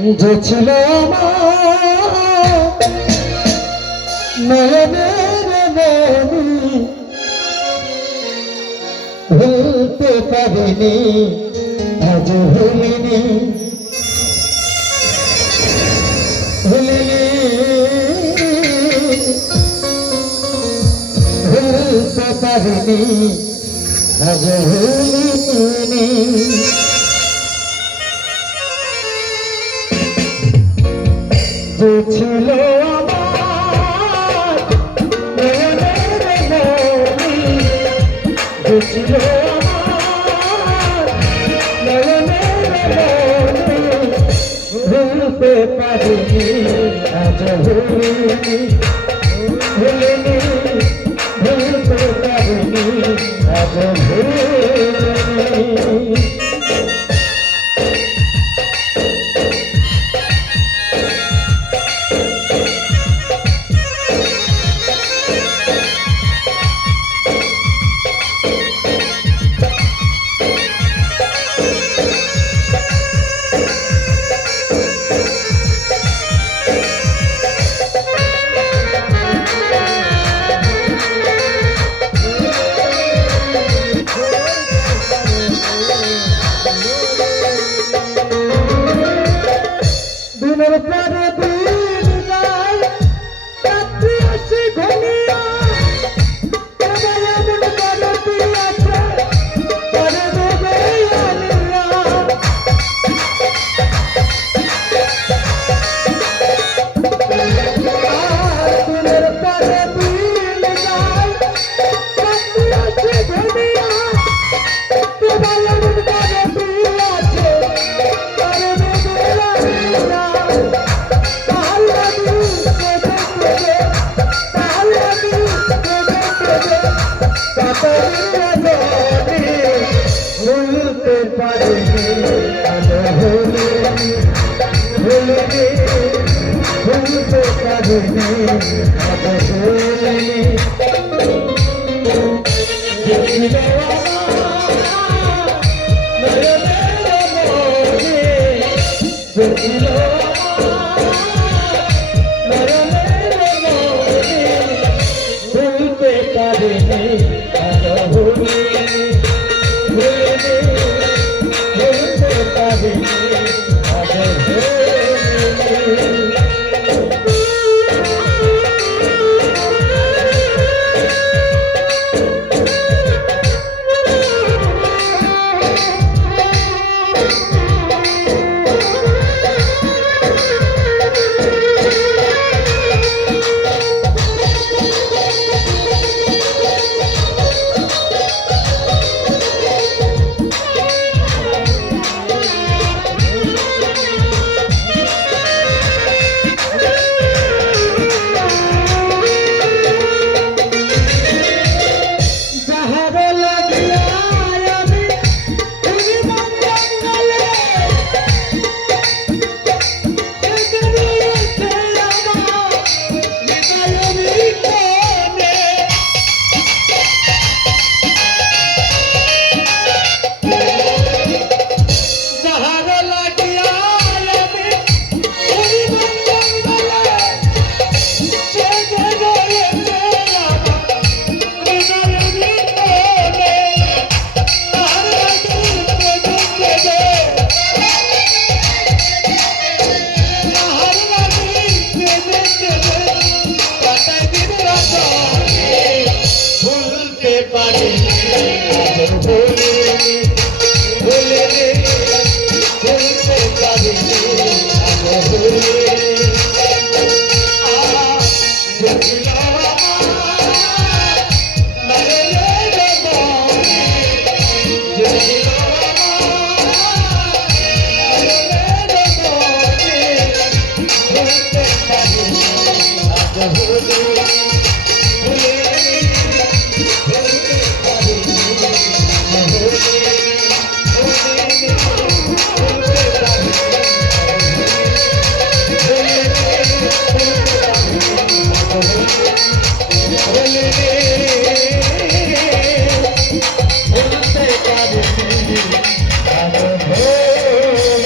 যে ছিল আমার নয়নের মনি ভুলতে পারিনি আজ ভুলিনি ভুলিনি ভুলতে পারিনি আজ ভুলিনি যে ছিল আমার নয়নের মনি যে ছিল আমার নয়নের মনি ভুলতে পারিনি আজ ভুলিনি ভুলিনি ভুলতে পারিনি আজ ভুলিনি দিনের পরে দিন যায় রাত্রি আসে ঘনিয়া এবার এমন গলতি আছে পরে দেবে আলিয়া দিনের পরে দিন যায় রাত্রি আসে ঘনিয়া এবার এমন গলতি আছে পরে দেবে আলিয়া ভুলতে পারিনি ভুলিনি ভুলতে পারিনি ভুলতে পারিনি Thank you.